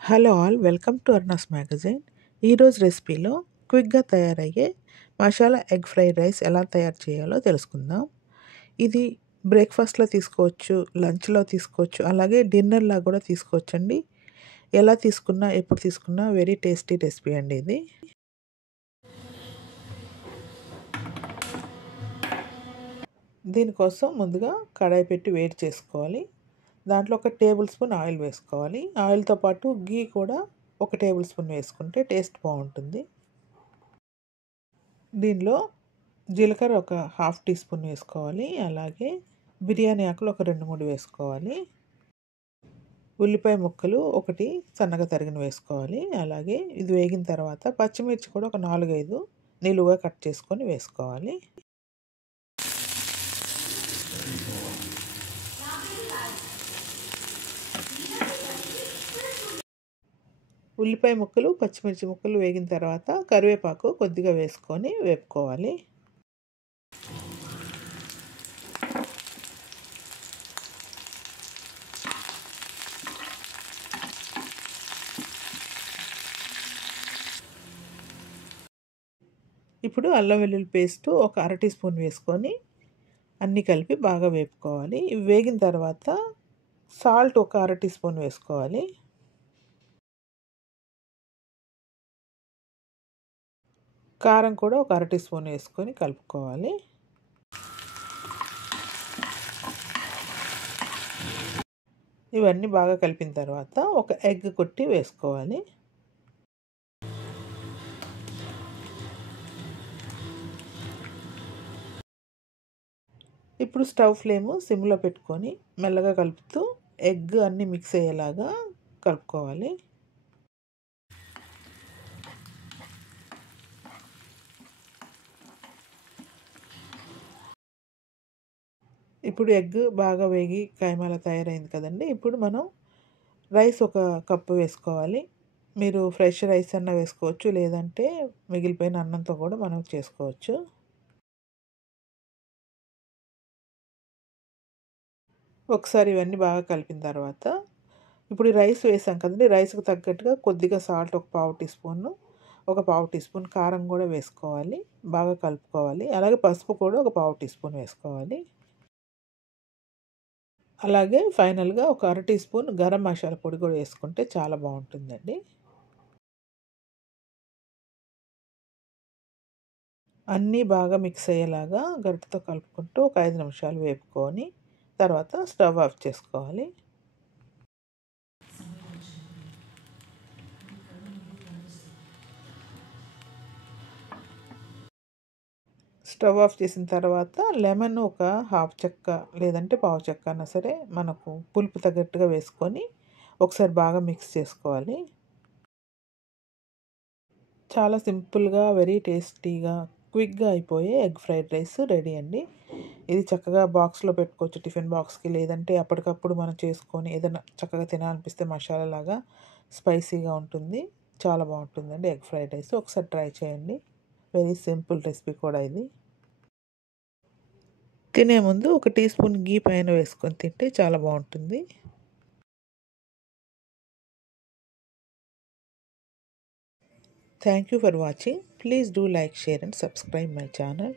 Hello all, welcome to అర్నాస్ magazine. ఈరోజు రెసిపీలో క్విక్గా తయారయ్యే మసాలా ఎగ్ ఫ్రైడ్ రైస్ ఎలా తయారు చేయాలో తెలుసుకుందాం. ఇది బ్రేక్ఫాస్ట్లో తీసుకోవచ్చు, లంచ్లో తీసుకోవచ్చు, అలాగే డిన్నర్లా కూడా తీసుకోవచ్చండి. ఎలా తీసుకున్నా, ఎప్పుడు తీసుకున్నా వెరీ టేస్టీ రెసిపీ అండి ఇది. దీనికోసం ముందుగా కడాయి పెట్టి వేడి చేసుకోవాలి. దాంట్లో 1 టేబుల్ స్పూన్ ఆయిల్ వేసుకోవాలి. ఆయిల్తో పాటు గీ కూడా 1 టేబుల్ స్పూన్ వేసుకుంటే టేస్ట్ బాగుంటుంది. దీనిలో జీలకర్ర 1/2 టీ స్పూన్ వేసుకోవాలి. అలాగే బిర్యానీ ఆకులు 2, 3 వేసుకోవాలి. ఉల్లిపాయ ముక్కలు 1 సన్నగా తరిగిన వేసుకోవాలి. అలాగే ఇది వేగిన తర్వాత పచ్చిమిర్చి కూడా 4, 5 నిలువుగా కట్ చేసుకొని వేసుకోవాలి. ఉల్లిపాయ ముక్కలు, పచ్చిమిర్చి ముక్కలు వేగిన తర్వాత కరివేపాకు కొద్దిగా వేసుకొని వేపుకోవాలి. ఇప్పుడు అల్లం వెల్లుల్లి పేస్ట్ 1/2 టీ స్పూన్ వేసుకొని అన్నీ కలిపి బాగా వేపుకోవాలి. ఇవి వేగిన తర్వాత సాల్ట్ 1/2 టీ స్పూన్ వేసుకోవాలి. కారం కూడా 1/2 టీ స్పూన్ వేసుకొని కలుపుకోవాలి. ఇవన్నీ బాగా కలిపిన తర్వాత 1 ఎగ్ కొట్టి వేసుకోవాలి. ఇప్పుడు స్టవ్ ఫ్లేమ్ సిమ్లో పెట్టుకొని మెల్లగా కలుపుతూ ఎగ్ అన్నీ మిక్స్ అయ్యేలాగా కలుపుకోవాలి. ఇప్పుడు ఎగ్ బాగా వేగి కైమాలా తయారైంది కదండి. ఇప్పుడు మనం రైస్ 1 కప్పు వేసుకోవాలి. మీరు ఫ్రెష్ రైస్ అన్న వేసుకోవచ్చు, లేదంటే మిగిలిపోయిన అన్నంతో కూడా మనం చేసుకోవచ్చు. ఒకసారి ఇవన్నీ బాగా కలిపిన తర్వాత ఇప్పుడు ఈ రైస్ వేసాం కదండి. రైస్కి తగ్గట్టుగా కొద్దిగా salt 1/4 teaspoon, 1/4 teaspoon కారం కూడా వేసుకోవాలి. బాగా కలుపుకోవాలి. అలాగే పసుపు కూడా 1/4 టీ స్పూన్ వేసుకోవాలి. అలాగే ఫైనల్గా 1/2 టీ స్పూన్ గరం మసాలా పొడి కూడా వేసుకుంటే చాలా బాగుంటుందండి. అన్నీ బాగా మిక్స్ అయ్యేలాగా గరిటెతో కలుపుకుంటూ 5 నిమిషాలు వేపుకొని తర్వాత స్టవ్ ఆఫ్ చేసుకోవాలి. స్టవ్ ఆఫ్ చేసిన తర్వాత లెమన్ 1/2 చెక్క లేదంటే పావు చెక్క అన్నా సరే మనకు పులుపు తగ్గట్టుగా వేసుకొని ఒకసారి బాగా మిక్స్ చేసుకోవాలి. చాలా సింపుల్గా వెరీ టేస్టీగా క్విక్గా అయిపోయే ఎగ్ ఫ్రైడ్ రైస్ రెడీ అండి. ఇది చక్కగా బాక్స్లో పెట్టుకోవచ్చు, టిఫిన్ బాక్స్కి, లేదంటే అప్పటికప్పుడు మనం చేసుకొని ఏదైనా చక్కగా తినాలనిపిస్తే మసాలా లాగా స్పైసీగా ఉంటుంది. చాలా బాగుంటుందండి ఎగ్ ఫ్రైడ్ రైస్. ఒకసారి ట్రై చేయండి. వెరీ సింపుల్ రెసిపీ కూడా ఇది. తినే ముందు 1 టీ స్పూన్ గీ పైన వేసుకొని తింటే చాలా బాగుంటుంది. Thank you for watching. Please do like, share and subscribe my channel.